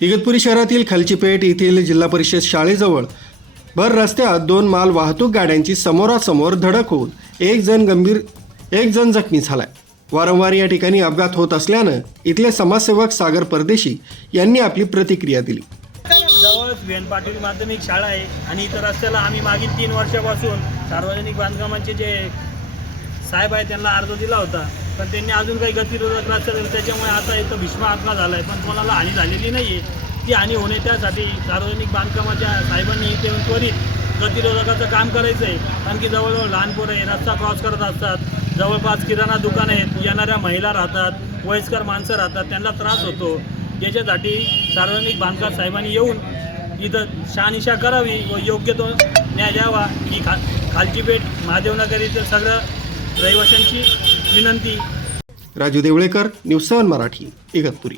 इगतपुरी शहरातील खलचीपेठ येथील जिल्हा परिषद शाळेजवळ भर रस्त्यात दोन माल वाहतूक गाड्यांची समोरासमोर धडक होऊन एक जण गंभीर एक जण जखमी झालाय. वारंवार या ठिकाणी अपघात होत असल्यानं इथले समाजसेवक सागर परदेशी यांनी आपली प्रतिक्रिया दिली. जवळच वेण पाटील माध्यमिक शाळा आहे आणि इथं रस्त्याला आम्ही मागील तीन वर्षापासून सार्वजनिक बांधकामांचे जे साहेब आहे त्यांना अर्ज दिला होता. पण त्यांनी अजून काही गतिरोधक रस्ते त्याच्यामुळे आता इथं भीष्म आत्मा झाला आहे पण कोणाला हानी झालेली नाही आहे ती हानी होणे त्यासाठी सार्वजनिक बांधकामाच्या साहेबांनी इथे येऊन त्वरित गतिरोधकाचं काम करायचं आहे कारण की जवळजवळ लहान पोरं आहे रस्ता क्रॉस करत असतात. जवळपास किराणा दुकान आहेत. येणाऱ्या महिला राहतात. वयस्कर माणसं राहतात. त्यांना त्रास होतो. याच्यासाठी सार्वजनिक बांधकाम साहेबांनी येऊन इथं शहानिशा करावी व योग्य तो न्याय द्यावा. ही खा खालची पेठ महादेवनगर इथं सगळं रहिवाशांची विनंती. Raju Devlekar news seven Marathi Igatpuri.